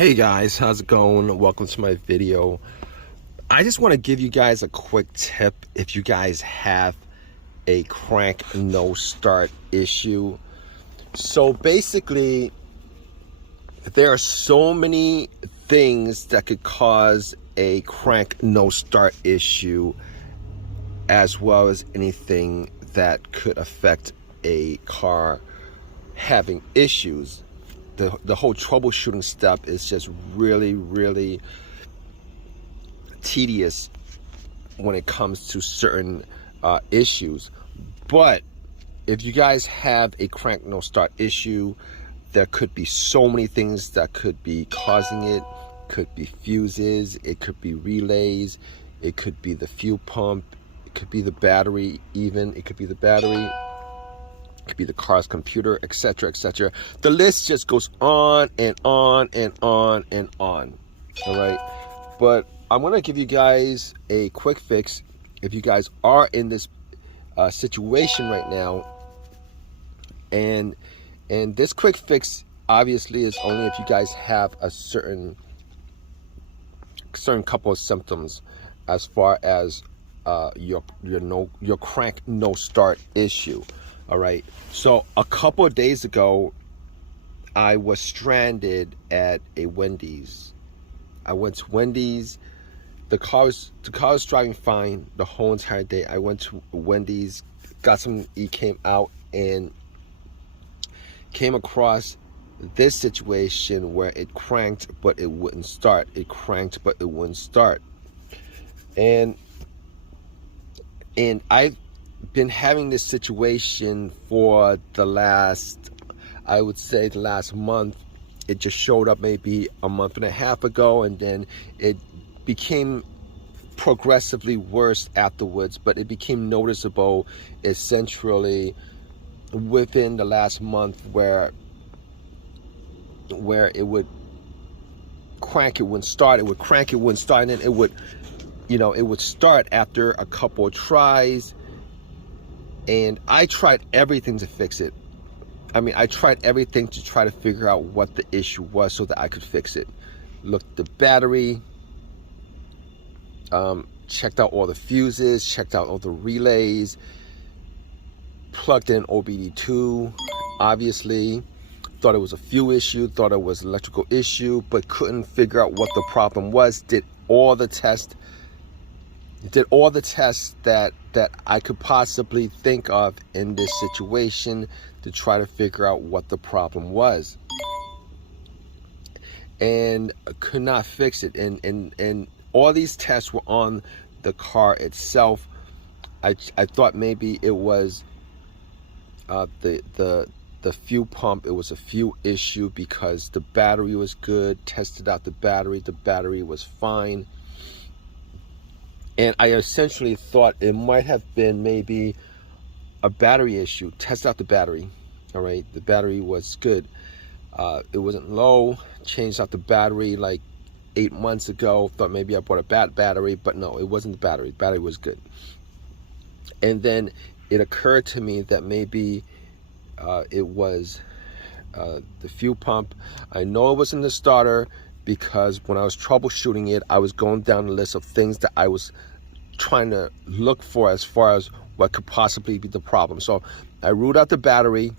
Hey guys, how's it going? Welcome to my video. I just want to give you guys a quick tip if you guys have a crank no start issue. So basically, there are so many things that could cause a crank no start issue, as well as anything that could affect a car having issues. The whole troubleshooting step is just really tedious when it comes to certain issues. But if you guys have a crank no start issue, there could be so many things that could be causing it. Could be fuses, it could be relays, it could be the fuel pump, it could be the battery, even it could be the battery, it could be the car's computer, etc., etc. The list just goes on and on and on and on. All right, but I'm gonna give you guys a quick fix if you guys are in this situation right now, and this quick fix obviously is only if you guys have a certain couple of symptoms as far as your crank no start issue. All right, so a couple of days ago I was stranded at a Wendy's. I went to Wendy's. The car was driving fine the whole entire day. I went to Wendy's, got something to eat, came out, and came across this situation where it cranked but it wouldn't start. It cranked but it wouldn't start. And I've been having this situation for the last, I would say the last month. It just showed up maybe a month and a half ago, and then it became progressively worse afterwards, but it became noticeable essentially within the last month where it would crank, it wouldn't start, it would crank, it wouldn't start, and then it would, it would start after a couple of tries. And I tried everything to fix it. I mean, I tried everything to try to figure out what the issue was so that I could fix it. Looked at the battery, checked out all the fuses, checked out all the relays, plugged in OBD2, obviously. Thought it was a fuel issue, thought it was an electrical issue, but couldn't figure out what the problem was. Did all the tests that I could possibly think of in this situation to try to figure out what the problem was, and could not fix it. And all these tests were on the car itself. I thought maybe it was the fuel pump. It was a fuel issue because the battery was good. Tested out the battery was fine. And I essentially thought it might have been maybe a battery issue. Test out the battery. All right, the battery was good. It wasn't low. Changed out the battery like 8 months ago. Thought maybe I bought a bad battery, but no, it wasn't the battery. The battery was good. And then it occurred to me that maybe it was the fuel pump. I know it wasn't the starter, because when I was troubleshooting it, I was going down the list of things that I was trying to look for as far as what could possibly be the problem. So I ruled out the battery.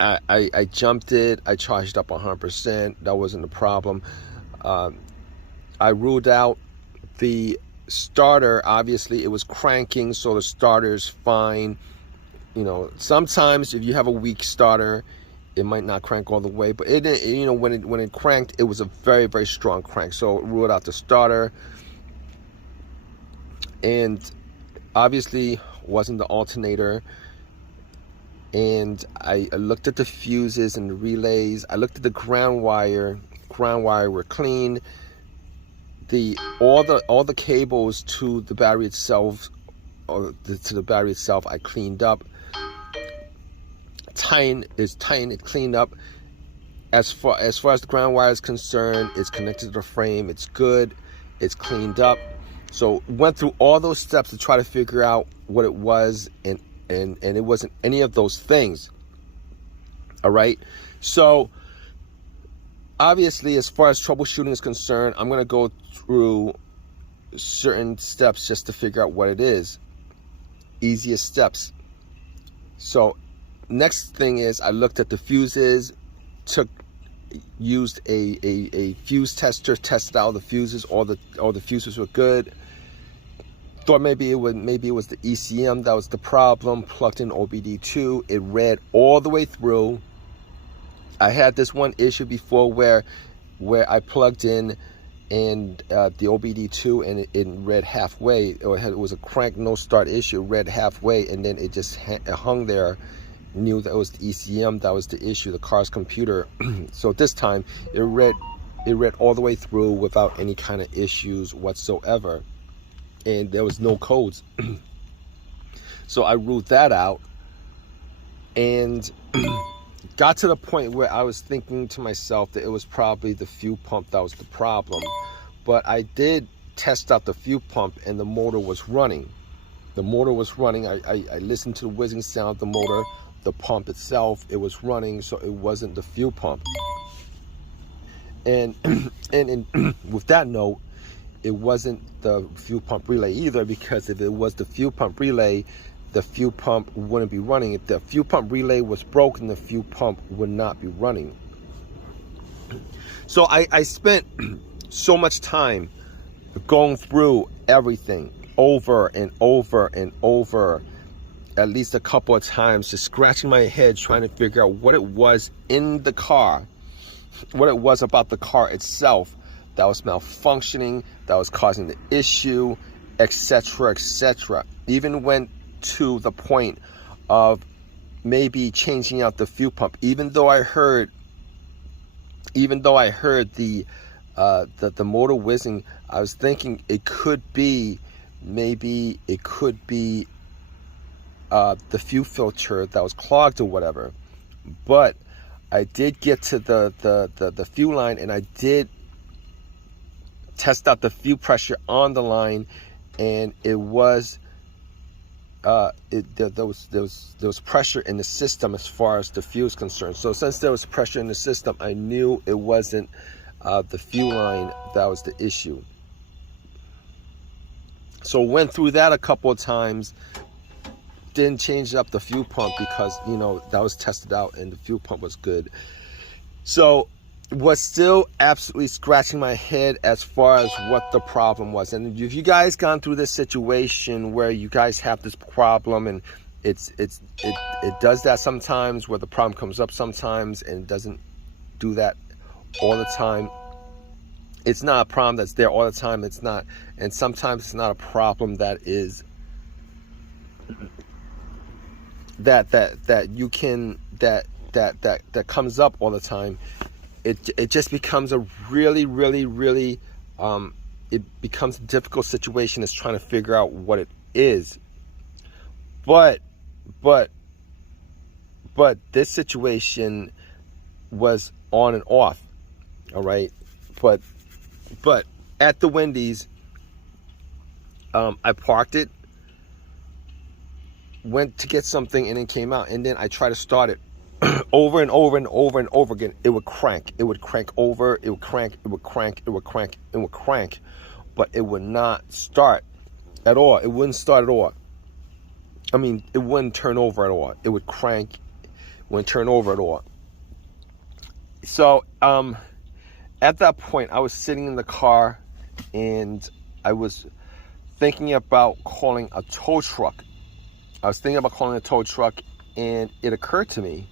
I jumped it. I charged up 100%. That wasn't the problem. I ruled out the starter. Obviously, it was cranking, so the starter's fine. Sometimes if you have a weak starter, it might not crank all the way, but it, when it cranked, it was a very strong crank. So ruled out the starter, and obviously wasn't the alternator. And I looked at the fuses and the relays. I looked at the ground wire. Ground wire were clean. All the cables to the battery itself, I cleaned up. Tighten it, cleaned up. As far as the ground wire is concerned, it's connected to the frame. It's good. It's cleaned up. So went through all those steps to try to figure out what it was, and it wasn't any of those things. All right. So obviously, as far as troubleshooting is concerned, I'm going to go through certain steps just to figure out what it is. Easiest steps. So next thing is I looked at the fuses, used a fuse tester, tested out the fuses. All the fuses were good. Thought maybe it was the ECM that was the problem. Plugged in OBD2. It read all the way through. I had this one issue before where I plugged in and the OBD2 and it read halfway. It was a crank no start issue. It read halfway and then it just hung there. Knew that it was the ECM that was the issue, the car's computer. So this time it read all the way through without any kind of issues whatsoever, and there was no codes. So I ruled that out and got to the point where I was thinking to myself that it was probably the fuel pump that was the problem. But I did test out the fuel pump and the motor was running. The motor was running. I listened to the whizzing sound of the motor. The pump itself, it was running, so it wasn't the fuel pump. And with that note, it wasn't the fuel pump relay either, because if it was the fuel pump relay, the fuel pump wouldn't be running. If the fuel pump relay was broken, the fuel pump would not be running. So I spent so much time going through everything over and over and over, at least a couple of times, just scratching my head trying to figure out what it was in the car, what it was about the car itself that was malfunctioning, that was causing the issue, etc., etc. Even went to the point of maybe changing out the fuel pump, even though I heard the motor whizzing. I was thinking it could be the fuel filter that was clogged or whatever. But I did get to the fuel line and I did test out the fuel pressure on the line, and it was there was pressure in the system as far as the fuel is concerned. So since there was pressure in the system, I knew it wasn't the fuel line that was the issue. So went through that a couple of times. Didn't change up the fuel pump because, you know, that was tested out and the fuel pump was good. So was still absolutely scratching my head as far as what the problem was. And if you guys gone through this situation where you guys have this problem and it does that sometimes, where the problem comes up sometimes and it doesn't do that all the time. It's not a problem that's there all the time. It's not, and sometimes it's not a problem that is that comes up all the time. It just becomes a really it becomes a difficult situation. Is trying to figure out what it is. But this situation was on and off. All right, but at the Wendy's, I parked it, went to get something, and then came out, and then I tried to start it over and over and over and over again. It would crank. It would crank over. It would crank. It would crank. It would crank. It would crank. But it would not start at all. It wouldn't start at all. I mean, it wouldn't turn over at all. It would crank. It wouldn't turn over at all. So, at that point, I was sitting in the car, and I was thinking about calling a tow truck. And it occurred to me,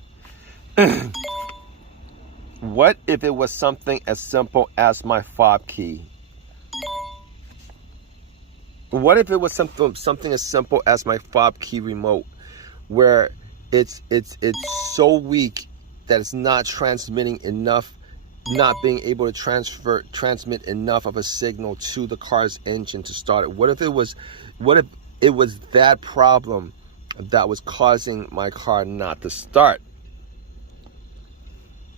what if it was something as simple as my fob key? What if it was something as simple as my fob key remote, where it's so weak that it's not transmitting enough, not being able to transmit enough of a signal to the car's engine to start it? What if it was that problem that was causing my car not to start?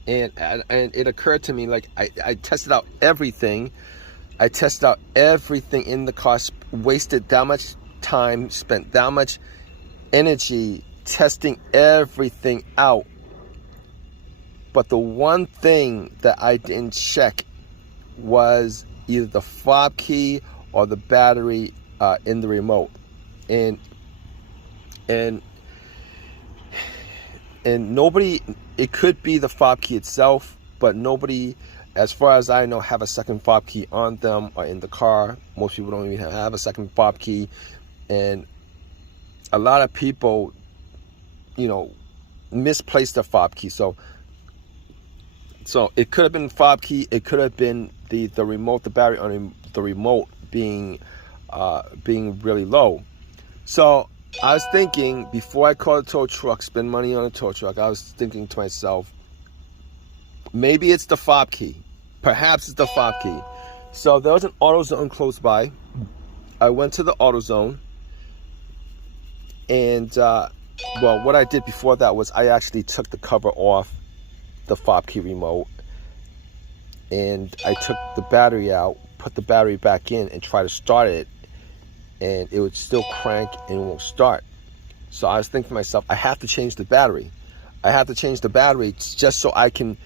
And it occurred to me, like, I tested out everything. I tested out everything in the car, wasted that much time, spent that much energy testing everything out. But the one thing that I didn't check was either the fob key or the battery in the remote. And nobody, it could be the fob key itself, but nobody, as far as I know, have a second fob key on them or in the car. Most people don't even have a second fob key. And a lot of people, misplace the fob key. So it could have been the fob key. It could have been the remote, the battery on the remote being really low. So I was thinking, before I call the tow truck, spend money on a tow truck, I was thinking to myself, maybe it's the fob key. Perhaps it's the fob key. So there was an AutoZone close by. I went to the AutoZone, and well, what I did before that was I actually took the cover off the fob key remote, and I took the battery out, put the battery back in, and try to start it, and it would still crank and it won't start. So I was thinking to myself, I have to change the battery. I have to change the battery just so I can,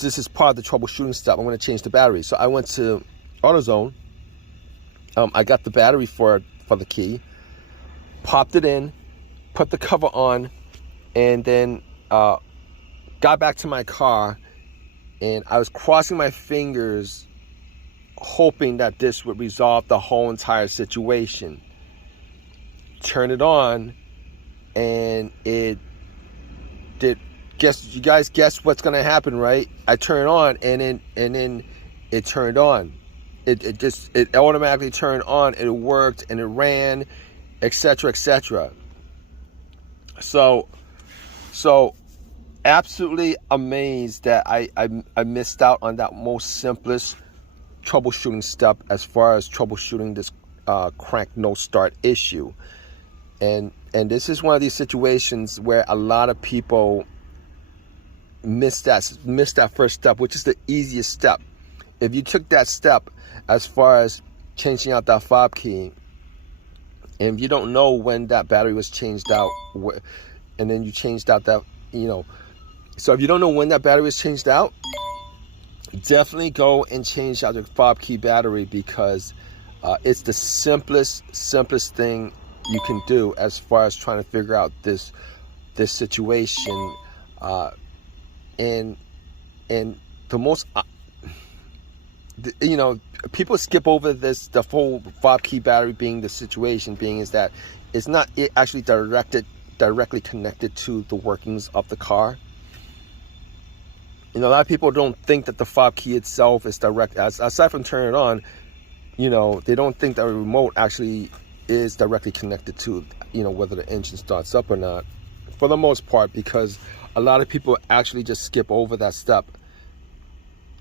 this is part of the troubleshooting step, I'm going to change the battery. So I went to AutoZone. I got the battery for the key, popped it in, put the cover on, and then got back to my car, and I was crossing my fingers hoping that this would resolve the whole entire situation. Turn it on, and it did. You guys guess what's gonna happen, right? I turn it on, and then it turned on. It automatically turned on. It worked and it ran, etc., etc. So absolutely amazed that I missed out on that most simplest troubleshooting step as far as troubleshooting this crank no start issue. And this is one of these situations where a lot of people miss that first step, which is the easiest step. If you took that step as far as changing out that fob key, and if you don't know when that battery was changed out, and then you changed out that, so if you don't know when that battery was changed out, definitely go and change out your fob key battery, because it's the simplest thing you can do as far as trying to figure out this situation. And the most, people skip over this, the whole fob key battery being the situation being is that it's not actually directly connected to the workings of the car. A lot of people don't think that the fob key itself is direct, aside from turning it on, they don't think that a remote actually is directly connected to, whether the engine starts up or not, for the most part, because a lot of people actually just skip over that step.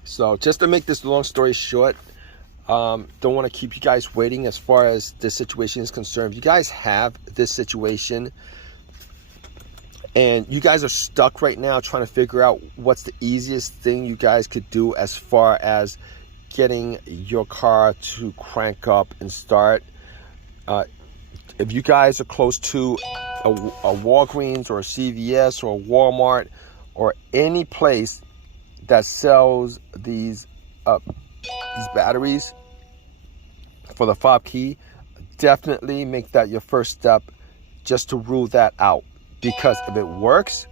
So just to make this long story short, don't want to keep you guys waiting as far as this situation is concerned. If you guys have this situation and you guys are stuck right now trying to figure out what's the easiest thing you guys could do as far as getting your car to crank up and start, if you guys are close to a Walgreens or a CVS or a Walmart or any place that sells these batteries for the fob key, definitely make that your first step, just to rule that out. Because if it works,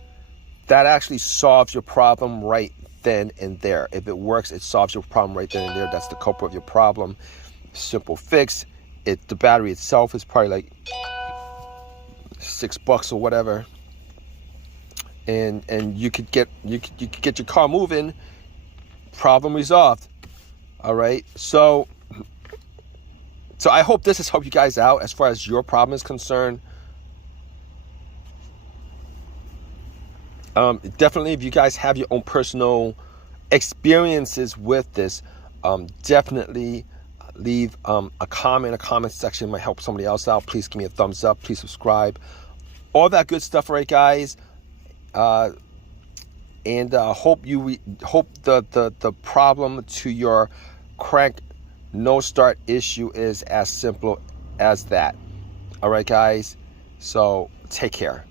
that actually solves your problem right then and there. If it works, it solves your problem right then and there. That's the culprit of your problem. Simple fix. The battery itself is probably like $6 or whatever, and you could get your car moving. Problem resolved. All right. So I hope this has helped you guys out as far as your problem is concerned. Definitely, if you guys have your own personal experiences with this, definitely leave a comment in the comment section. It might help somebody else out. Please give me a thumbs up. Please subscribe. All that good stuff, right, guys? And hope the problem to your crank no start issue is as simple as that. All right, guys. So take care.